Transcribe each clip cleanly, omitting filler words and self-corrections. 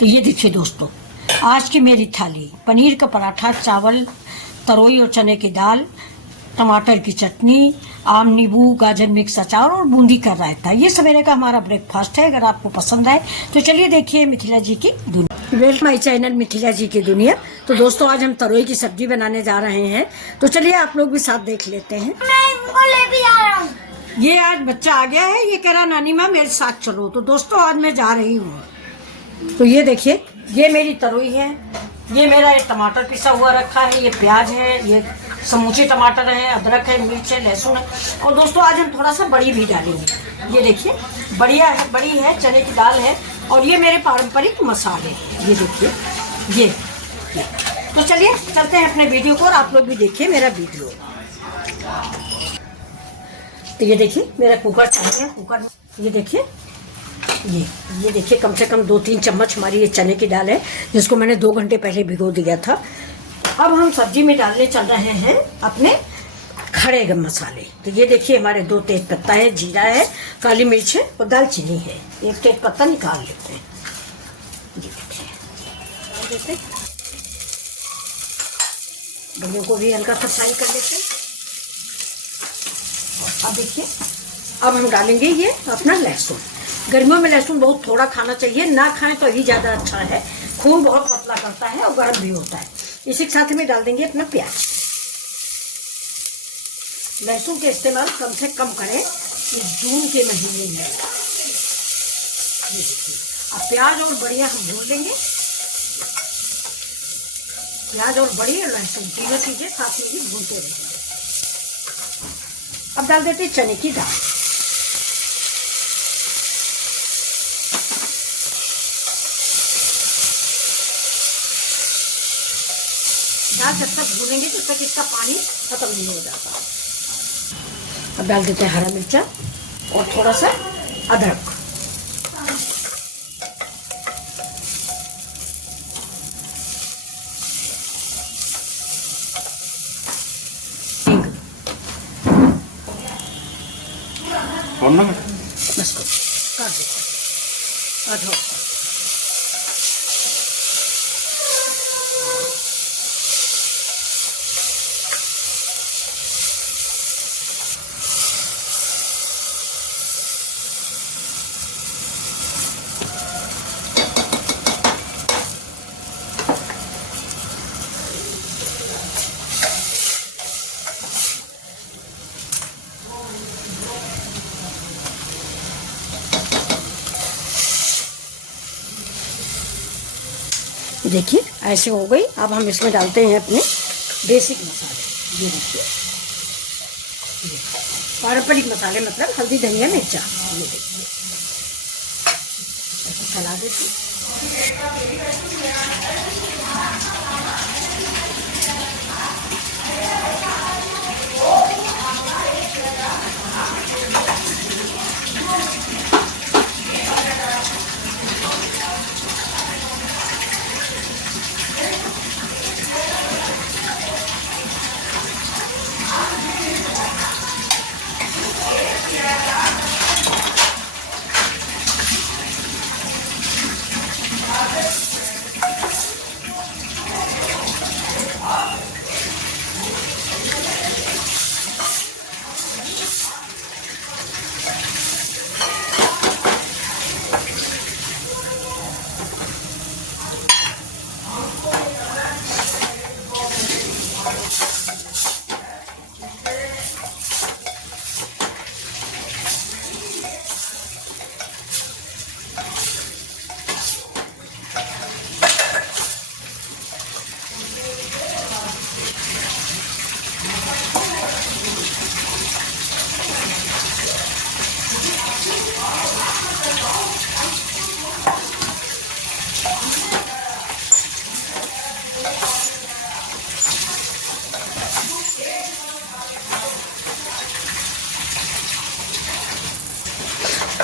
तो ये देखिए दोस्तों, आज की मेरी थाली पनीर का पराठा, चावल, तरोई और चने की दाल, टमाटर की चटनी, आम नींबू, गाजर मिक्स अचार और बूंदी का रायता। ये सवेरे का हमारा ब्रेकफास्ट है। अगर आपको पसंद आए तो चलिए देखिए मिथिला जी की दुनिया। वेलकम माई चैनल मिथिला जी की दुनिया। तो दोस्तों, आज हम तरोई की सब्जी बनाने जा रहे हैं, तो चलिए आप लोग भी साथ देख लेते हैं। मैं इनको ले भी आ रहा हूँ। ये आज बच्चा आ गया है, ये कह रहा नानी माँ मेरे साथ चलो। तो दोस्तों, आज मैं जा रही हूँ। तो ये देखिए, ये मेरी तरोई है, ये मेरा एक टमाटर पिसा हुआ रखा है, ये प्याज है, ये समूचे टमाटर है, अदरक है, मिर्च है, लहसुन है। और दोस्तों, आज हम थोड़ा सा बड़ी भी डालेंगे। ये देखिए, बढ़िया है, बड़ी है, चने की दाल है, और ये मेरे पारंपरिक मसाले। ये देखिए, ये तो चलिए चलते हैं अपने वीडियो को, और आप लोग भी देखिए मेरा वीडियो। तो ये देखिए, मेरा कुकर चल गया। कुकर, ये देखिए, ये देखिए, कम से कम 2-3 चम्मच हमारी ये चने की दाल है, जिसको मैंने 2 घंटे पहले भिगो दिया था। अब हम सब्जी में डालने चल रहे हैं अपने खड़े गरम मसाले। तो ये देखिए, हमारे 2 तेज पत्ता है, जीरा है, काली मिर्च है और दालचीनी है। एक तेज पत्ता निकाल लेते हैं। ये देखिए, बंदों को भी हल्का सा फ्राई कर लेते हैं। अब देखिए, अब हम डालेंगे ये अपना लहसुन। गर्मियों में लहसुन बहुत थोड़ा खाना चाहिए, ना खाएं तो ही ज़्यादा अच्छा है। खून बहुत पतला करता है और गर्म भी होता है। इसी के साथ में डाल देंगे अपना प्याज। लहसुन के इस्तेमाल कम से कम करें इस जून के महीने में। अब प्याज और बढ़िया हम भून लेंगे। प्याज और बड़ी और लहसुन तीनों चीजें साथ में ही भूनते रहेंगे। अब डाल देते हैं चने की दाल। दाल जब तक भूनेंगे तब तक इसका पानी खत्म नहीं हो जाता। अब डाल देते हैं हरा मिर्चा और थोड़ा सा अदरक। और ना बस को काट देते हैं। देखिए, ऐसे हो गई। अब हम इसमें डालते हैं अपने बेसिक मसाले। ये देखिए, पारंपरिक मसाले मतलब हल्दी, धनिया, मिर्चा। ये देखिए, ऐसे चला देती।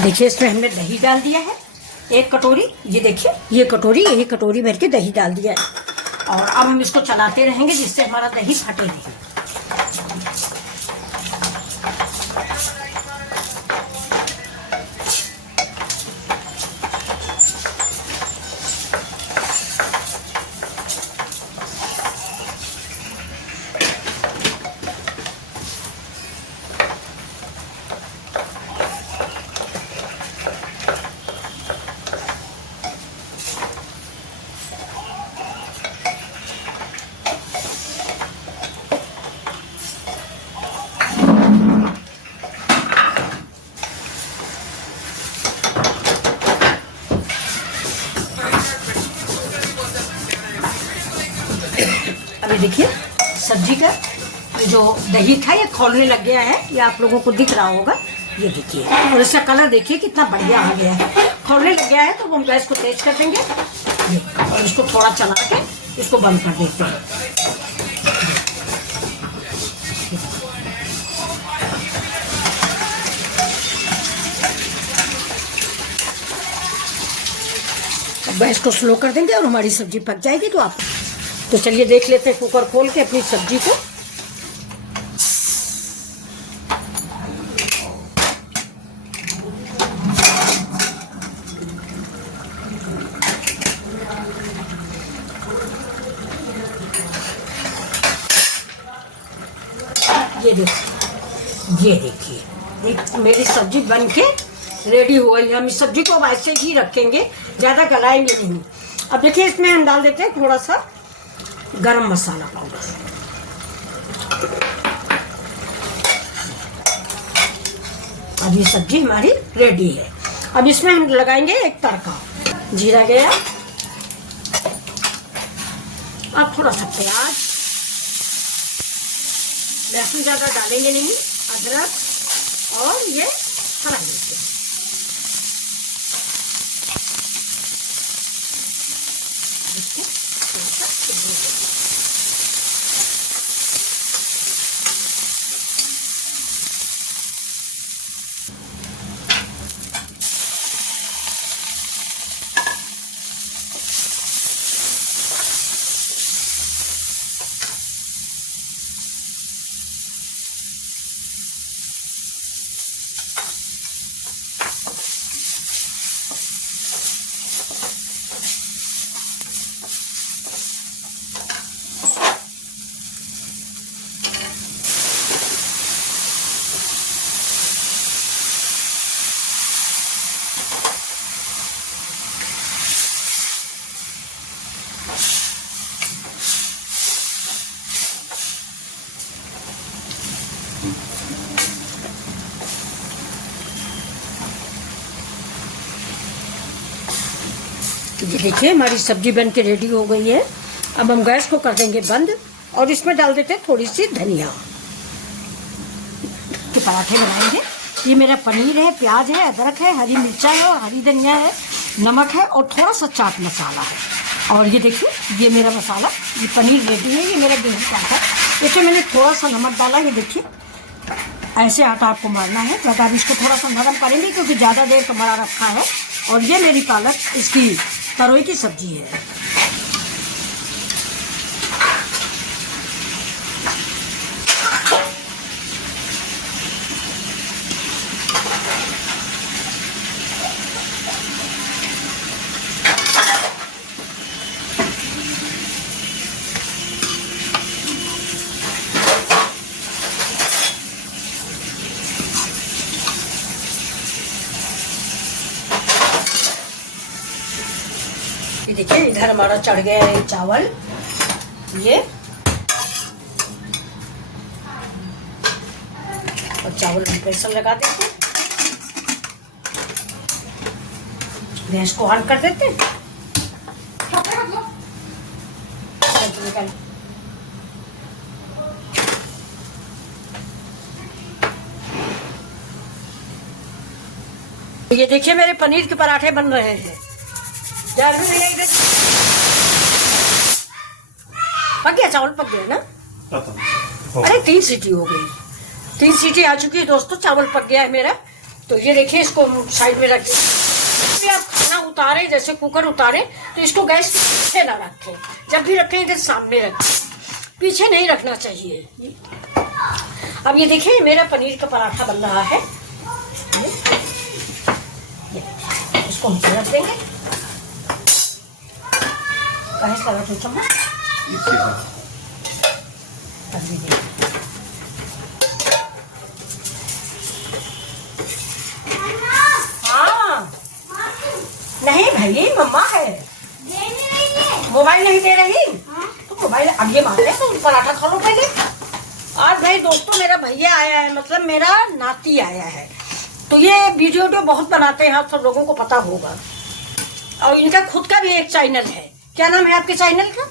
देखिए, इसमें हमने दही डाल दिया है 1 कटोरी। ये देखिए, ये कटोरी, यही कटोरी भर के दही डाल दिया है। और अब हम इसको चलाते रहेंगे जिससे हमारा दही फटे नहीं। देखिए सब्जी का ये जो दही था ये खौलने लग गया है, ये आप लोगों को दिख रहा होगा। ये देखिए, और इसका कलर देखिए कितना बढ़िया आ गया है, खौलने लग गया है। तो हम गैस को तेज कर देंगे और इसको थोड़ा चला के इसको बंद कर देते हैं। गैस को स्लो कर देंगे और हमारी सब्जी पक जाएगी। तो चलिए देख लेते हैं कुकर खोल के अपनी सब्जी को। ये देखिए मेरी सब्जी बन के रेडी हो गई। हम इस सब्जी को अब ऐसे ही रखेंगे, ज़्यादा गलाएंगे नहीं। अब देखिए इसमें हम डाल देते हैं थोड़ा सा गरम मसाला पाउडर। अब ये सब्जी हमारी रेडी है। अब इसमें हम लगाएंगे एक तड़का। जीरा गया, अब थोड़ा सा प्याज, लहसुन ज़्यादा डालेंगे नहीं, अदरक और ये हरा मिर्च। ये देखिए हमारी सब्जी बन के रेडी हो गई है। अब हम गैस को कर देंगे बंद और इसमें डाल देते हैं थोड़ी सी धनिया के पराठे बनाएंगे। ये मेरा पनीर है, प्याज है, अदरक है, हरी मिर्चा है और हरी धनिया है, नमक है और थोड़ा सा चाट मसाला है। और ये देखिए ये मेरा मसाला, ये पनीर रेडी है। ये मेरा गेहूँ का है, इसमें मैंने थोड़ा सा नमक डाला। ये देखिए ऐसे आटा आपको मारना है। ज़्यादा अब इसको थोड़ा सा नरम करेंगे क्योंकि ज़्यादा देर का मरा रखा है। और ये मेरी पालक इसकी तरोई की सब्जी है। ये देखिए इधर हमारा चढ़ गया है चावल। ये और चावल में प्रेशर लगा देते हैं, गैस को ऑन कर देते हैं। ये देखिए मेरे पनीर के पराठे बन रहे हैं। पक गया, चावल पक गया ना। अरे 3 सीटी हो गई, 3 सीटी आ चुकी है दोस्तों, चावल पक गया है मेरा। तो ये देखिए इसको साइड में रखिए। आप खाना उतारे जैसे कुकर उतारे तो इसको गैस के पीछे ना रखें, जब भी रखें इधर सामने रखें, पीछे नहीं रखना चाहिए। अब ये देखिए मेरा पनीर का पराठा बन रहा है। इसको हम रख देंगे। हाँ नहीं भाई, मम्मा है, मोबाइल नहीं दे रही। तो मोबाइल अब ये मांगे तो पराठा खा लो पहले। आज भाई दोस्तों मेरा भैया आया है, मतलब मेरा नाती आया है। तो ये वीडियो बहुत बनाते हैं, आप सब लोगों को पता होगा। और इनका खुद का भी एक चैनल है। क्या नाम है आपके चैनल का?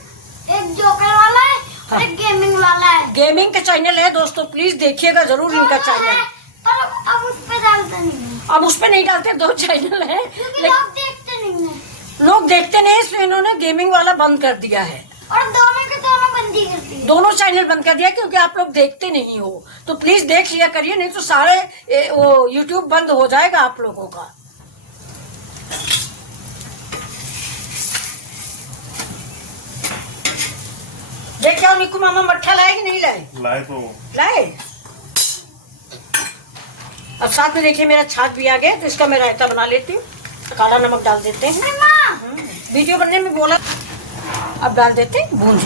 एक जोकर वाला है हाँ। एक गेमिंग वाला है। गेमिंग का चैनल है दोस्तों, प्लीज देखिएगा जरूर इनका चैनल। पर अब उस पे डालते नहीं है अब उस पे नहीं डालते, 2 चैनल है क्योंकि लेकिन लोग देखते नहीं है लोग देखते नहीं, इसलिए इन्होंने गेमिंग वाला बंद कर दिया है। और दोनों के दोनों बंदी कर दी है। दोनों चैनल बंद कर दिया क्योंकि आप लोग देखते नहीं हो। तो प्लीज देख लिया करिए, नहीं तो सारे वो यूट्यूब बंद हो जाएगा आप लोगों का। देख जाओ निकू मामा मट्ठा लाए कि नहीं लाए? लाए तो लाए। अब साथ में देखिए मेरा छाछ भी आ गया, तो इसका मैं रायता बना लेती हूँ। काला नमक डाल देते हैं। वीडियो बनने में बोला, अब डाल देते हैं बूंदी।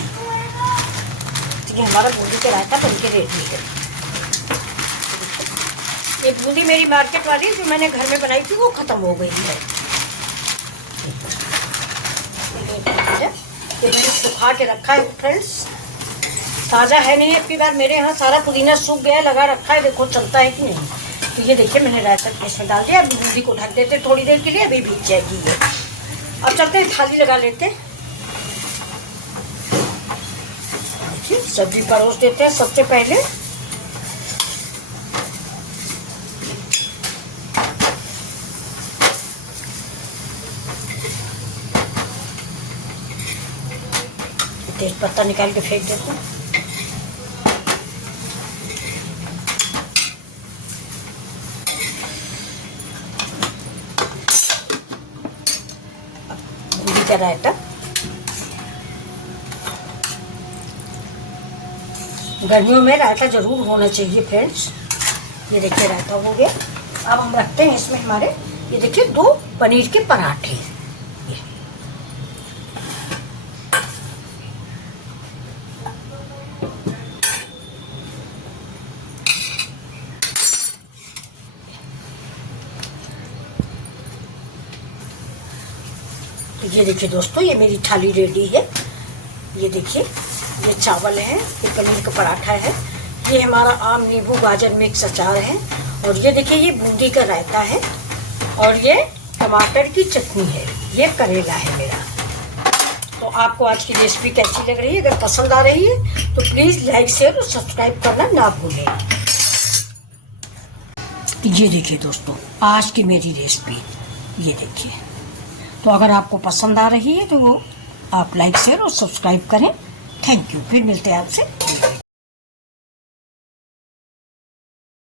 तो ये हमारा बूंदी का रायता बन के रेडी है। ये बूंदी मेरी मार्केट वाली जो मैंने घर में बनाई थी वो खत्म हो गई है। ये मैंने सुखा के रखा है फ्रेंड्स, ताज़ा है नहीं। अब की बार मेरे यहाँ सारा पुदीना सूख गया, लगा रखा है, देखो चलता है कि नहीं। तो ये देखिए मैंने रायता इसमें डाल दिया। अब बूंदी को ढक देते थोड़ी देर के लिए, अभी भीग जाएगी ये। अब चलते हैं थाली लगा लेते हैं। देखिए सब्जी परोस देते हैं सबसे पहले। तेज पत्ता निकाल के फेंक देते हैं। बूंदी का रायता गर्मियों में रायता जरूर होना चाहिए फ्रेंड्स। ये देखिए रायता हो गया। अब हम रखते हैं इसमें हमारे, ये देखिए 2 पनीर के पराठे। ये देखिए दोस्तों ये मेरी थाली रेडी है। ये देखिए ये चावल है, ये पनीर का पराठा है, ये हमारा आम नींबू गाजर मिक्स अचार है, और ये देखिए ये बूंदी का रायता है, और ये टमाटर की चटनी है, ये करेला है मेरा। तो आपको आज की रेसिपी कैसी लग रही है? अगर पसंद आ रही है तो प्लीज़ लाइक शेयर और सब्सक्राइब करना ना भूलें। ये देखिए दोस्तों आज की मेरी रेसिपी, ये देखिए। तो अगर आपको पसंद आ रही है तो वो आप लाइक शेयर और सब्सक्राइब करें। Thank you. फिर मिलते हैं आपसे।